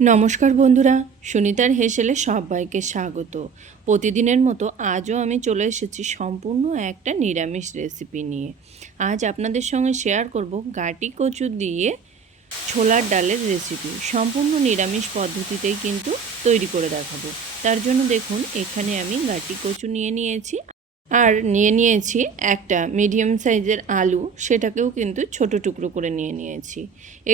নমস্কার বন্ধুরা, সুনিতার হেসেলে সবাইকে স্বাগত। প্রতিদিনের মতো আজও আমি চলে এসেছি সম্পূর্ণ একটা নিরামিষ রেসিপি নিয়ে। আজ আপনাদের সঙ্গে শেয়ার করব গাটি কচু দিয়ে ছোলার ডালের রেসিপি। সম্পূর্ণ নিরামিষ পদ্ধতিতেই কিন্তু তৈরি করে দেখাবো। তার জন্য দেখুন, এখানে আমি গাটি কচু নিয়ে নিয়েছি আর নিয়ে নিয়েছি একটা মিডিয়াম সাইজের আলু, সেটাকেও কিন্তু ছোট টুকরো করে নিয়ে নিয়েছি।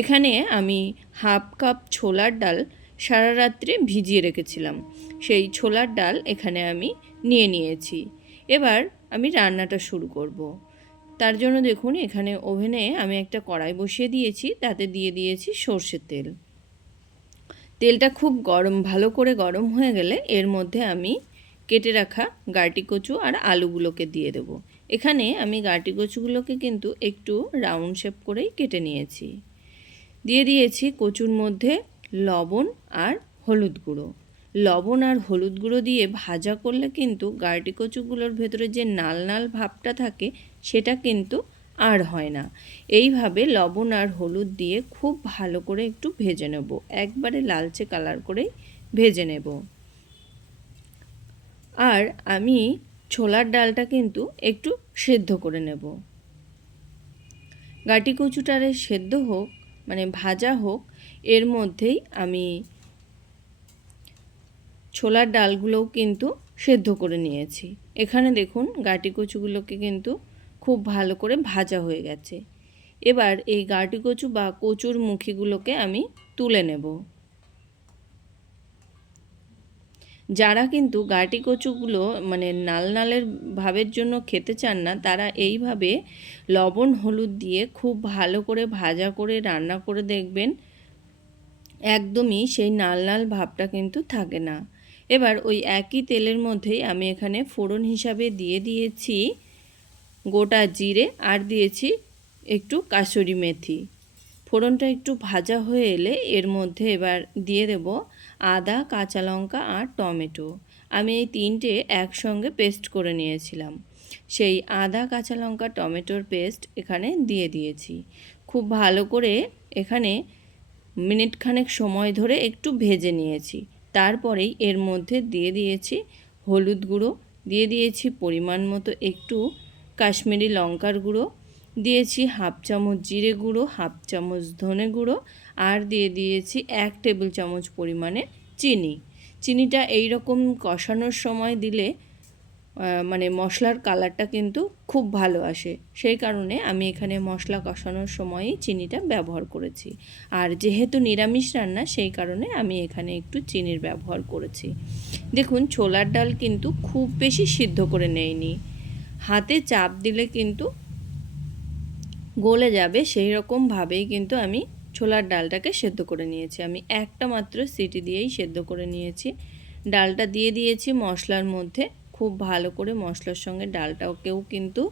এখানে আমি হাফ কাপ ছোলার ডাল সারা রাত্রে ভিজিয়ে রেখেছিলাম, সেই ছোলার ডাল এখানে আমি নিয়ে নিয়েছি। এবার আমি রান্নাটা শুরু করব। তার জন্য দেখুন, এখানে ওভেনে আমি একটা কড়াই বসিয়ে দিয়েছি, তাতে দিয়ে দিয়েছি সর্ষের তেল। তেলটা খুব ভালো করে গরম হয়ে গেলে এর মধ্যে আমি কেটে রাখা গাঁটি কচু আর আলুগুলোকে দিয়ে দেব। এখানে আমি গাঁটি কচুগুলোকে কিন্তু একটু রাউন্ড শেপ করেই কেটে নিয়েছি। দিয়ে দিয়েছি কচুর মধ্যে লবণ আর হলুদ গুঁড়ো। লবণ আর হলুদ গুঁড়ো দিয়ে ভাজা করলে কিন্তু গাঁটি কচুগুলোর ভেতরে যে নাল নাল ভাবটা থাকে সেটা কিন্তু আর হয় না। এইভাবে লবণ আর হলুদ দিয়ে খুব ভালো করে একটু ভেজে নেব, একবারে লালচে কালার করেই ভেজে নেব। আর আমি ছোলার ডালটা কিন্তু একটু সেদ্ধ করে নেব। গাঁটি কচুটারে সেদ্ধ হোক, মানে ভাজা হোক, এর মধ্যেই আমি ছোলার ডালগুলোও কিন্তু সেদ্ধ করে নিয়েছি। এখানে দেখুন, গাঁটি কচুগুলোকে কিন্তু খুব ভালো করে ভাজা হয়ে গেছে। এবার এই গাঁটি কচু বা কচুর মুখিগুলোকে আমি তুলে নেব। যারা কিন্তু গাঁটি কচুগুলো মানে নাল নালের ভাবের জন্য খেতে চান না, তারা এইভাবে লবণ হলুদ দিয়ে খুব ভালো করে ভাজা করে রান্না করে দেখবেন, একদমই সেই নাল নাল ভাবটা কিন্তু থাকে না। এবার ওই একই তেলের মধ্যেই আমি এখানে ফোড়ন হিসাবে দিয়ে দিয়েছি গোটা জিরে আর দিয়েছি একটু কাসুরি মেথি। ফোড়নটা একটু ভাজা হয়ে এলে এর মধ্যে এবার দিয়ে দেব আদা, কাঁচা লঙ্কা আর টমেটো। আমি এই তিনটে একসঙ্গে পেস্ট করে নিয়েছিলাম, সেই আদা, কাঁচা লঙ্কা, টমেটোর পেস্ট এখানে দিয়ে দিয়েছি। খুব ভালো করে এখানে মিনিটখানেক সময় ধরে একটু ভেজে নিয়েছি। তারপরেই এর মধ্যে দিয়ে দিয়েছি হলুদ গুঁড়ো, দিয়ে দিয়েছি পরিমাণ মতো একটু কাশ্মীরি লঙ্কার গুঁড়ো, দিয়েছি হাফ চামচ জিরে গুঁড়ো, হাফ চামচ ধনে গুঁড়ো, আর দিয়ে দিয়েছি 1 টেবিল চামচ পরিমাণে চিনি। চিনিটা এই রকম কষানোর সময় দিলে মানে মশলার কালারটা কিন্তু খুব ভালো আসে, সেই কারণে আমি এখানে মশলা কষানোর সময়ই চিনিটা ব্যবহার করেছি। আর যেহেতু নিরামিষ রান্না, সেই কারণে আমি এখানে একটু চিনির ব্যবহার করেছি। দেখুন, ছোলার ডাল কিন্তু খুব বেশি সিদ্ধ করে নেইনি, হাতে চাপ দিলে কিন্তু গলে যাবে সেই রকমভাবেই কিন্তু আমি ছোলার ডালটাকে সেদ্ধ করে নিয়েছি। আমি একটা মাত্র সিটি দিয়েই সেদ্ধ করে নিয়েছি। ডালটা দিয়ে দিয়েছি মশলার মধ্যে, খুব ভালো করে মশলার সঙ্গে ডালটাকেও কিন্তু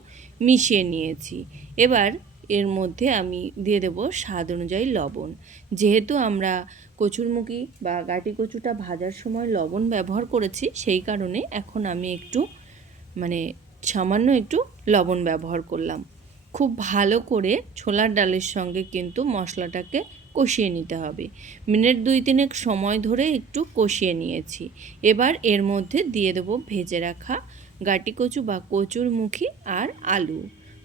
মিশিয়ে নিয়েছি। এবার এর মধ্যে আমি দিয়ে দেবো স্বাদ অনুযায়ী লবণ। যেহেতু আমরা কচুরমুখী বা গাঁটি কচুটা ভাজার সময় লবণ ব্যবহার করেছি, সেই কারণে এখন আমি একটু মানে সামান্য একটু লবণ ব্যবহার করলাম। খুব ভালো করে ছোলার ডালের সঙ্গে কিন্তু মশলাটাকে কষিয়ে নিতে হবে। মিনিট 2-3 সময় ধরে একটু কষিয়ে নিয়েছি। এবার এর মধ্যে দিয়ে দেবো ভেজে রাখা গাঁটি কচু বা কচুর মুখি আর আলু।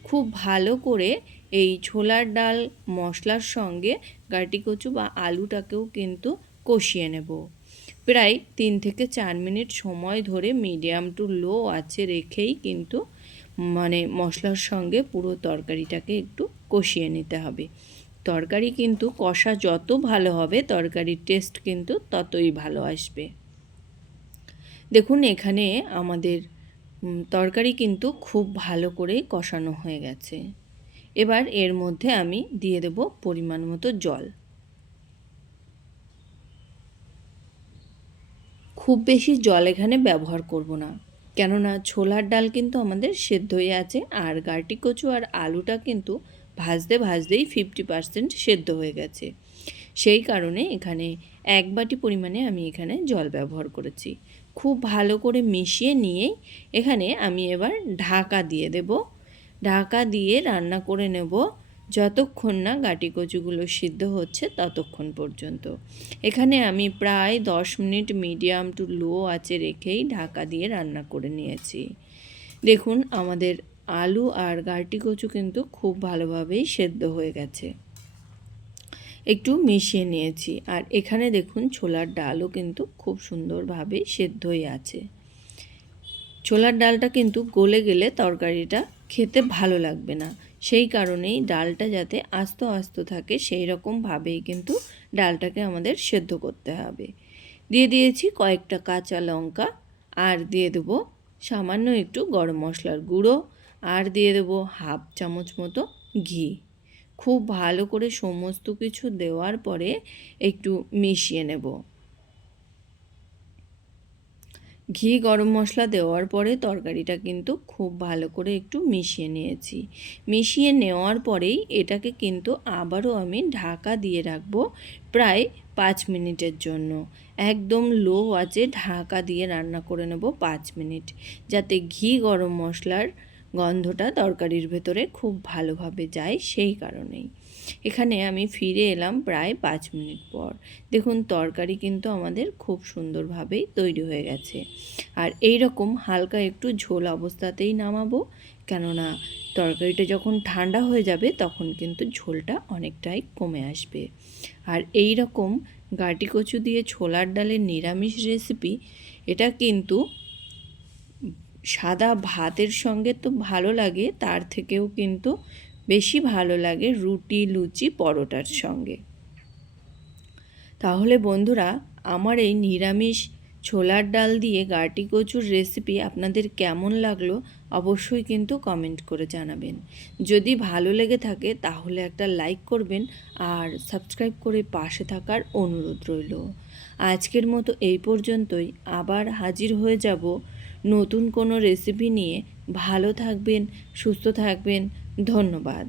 খুব ভালো করে এই ছোলার ডাল মশলার সঙ্গে গাঁটি কচু বা আলুটাকেও কিন্তু কষিয়ে নেব। প্রায় 3 থেকে 4 মিনিট সময় ধরে মিডিয়াম টু লো আঁচে রেখেই কিন্তু মানে মশলার সঙ্গে পুরো তরকারিটাকে একটু কষিয়ে নিতে হবে। তরকারি কিন্তু কষা যত ভালো হবে, তরকারির টেস্ট কিন্তু ততই ভালো আসবে। দেখুন, এখানে আমাদের তরকারি কিন্তু খুব ভালো করে কষানো হয়ে গেছে। এবার এর মধ্যে আমি দিয়ে দেব পরিমাণ মতো জল। খুব বেশি জল এখানে ব্যবহার করব না, কেননা ছোলার ডাল কিন্তু আমাদের সেদ্ধ হয়ে আছে, আর গাঁটি কচু আর আলুটা কিন্তু ভাজতে ভাজতেই 50% সেদ্ধ হয়ে গেছে। সেই কারণে এখানে 1 বাটি পরিমাণে আমি এখানে জল ব্যবহার করেছি। খুব ভালো করে মিশিয়ে নিয়েই এখানে আমি এবার ঢাকা দিয়ে দেব। ঢাকা দিয়ে রান্না করে নেব যতক্ষণ না গাঁটি কচুগুলো সিদ্ধ হচ্ছে ততক্ষণ পর্যন্ত। এখানে আমি প্রায় 10 মিনিট মিডিয়াম টু লো আঁচে রেখেই ঢাকা দিয়ে রান্না করে নিয়েছি। দেখুন আমাদের আলু আর গাঁটি কচু কিন্তু খুব ভালোভাবেই সেদ্ধ হয়ে গেছে। একটু মিশিয়ে নিয়েছি। আর এখানে দেখুন ছোলার ডালও কিন্তু খুব সুন্দরভাবে সেদ্ধই আছে। ছোলার ডালটা কিন্তু গলে গেলে তরকারিটা খেতে ভালো লাগবে না, সেই কারণেই ডালটা যাতে আস্ত আস্ত থাকে সেই রকমভাবেই কিন্তু ডালটাকে আমাদের সেদ্ধ করতে হবে। দিয়ে দিয়েছি কয়েকটা কাঁচা লঙ্কা, আর দিয়ে দেবো সামান্য একটু গরম মশলার গুঁড়ো, আর দিয়ে দেবো হাফ চামচ মতো ঘি। খুব ভালো করে সমস্ত কিছু দেওয়ার পরে একটু মিশিয়ে নেব। ঘি গরম মশলা দেওয়ার পরে তরকারিটা কিন্তু খুব ভালো করে একটু মিশিয়ে নিয়েছি। মিশিয়ে নেওয়ার পরেই এটাকে কিন্তু আবারও আমি ঢাকা দিয়ে রাখবো প্রায় 5 মিনিটের জন্য। একদম লো আঁচে ঢাকা দিয়ে রান্না করে নেব 5 মিনিট, যাতে ঘি গরম মশলার গন্ধটা তরকারির ভেতরে খুব ভালোভাবে যায়, সেই কারণেই। এখানে আমি ফিরে এলাম প্রায় 5 মিনিট পর। দেখুন তরকারি কিন্তু আমাদের খুব সুন্দরভাবেই তৈরি হয়ে গেছে। আর এই রকম হালকা একটু ঝোল অবস্থাতেই নামাবো, কেননা তরকারিটা যখন ঠান্ডা হয়ে যাবে তখন কিন্তু ঝোলটা অনেকটাই কমে আসবে। আর এই রকম গাঁটি কচু দিয়ে ছোলার ডালের নিরামিষ রেসিপি, এটা কিন্তু সাদা ভাতের সঙ্গে তো ভালো লাগে, তার থেকেও কিন্তু বেশি ভালো লাগে রুটি, লুচি, পরোটার সঙ্গে। তাহলে বন্ধুরা, আমার এই নিরামিষ ছোলার ডাল দিয়ে গাঁটি কচুর রেসিপি আপনাদের কেমন লাগলো অবশ্যই কিন্তু কমেন্ট করে জানাবেন। যদি ভালো লেগে থাকে তাহলে একটা লাইক করবেন, আর সাবস্ক্রাইব করে পাশে থাকার অনুরোধ রইল। আজকের মতো এই পর্যন্তই। আবার হাজির হয়ে যাব নতুন কোনো রেসিপি নিয়ে। ভালো থাকবেন, সুস্থ থাকবেন। ধন্যবাদ।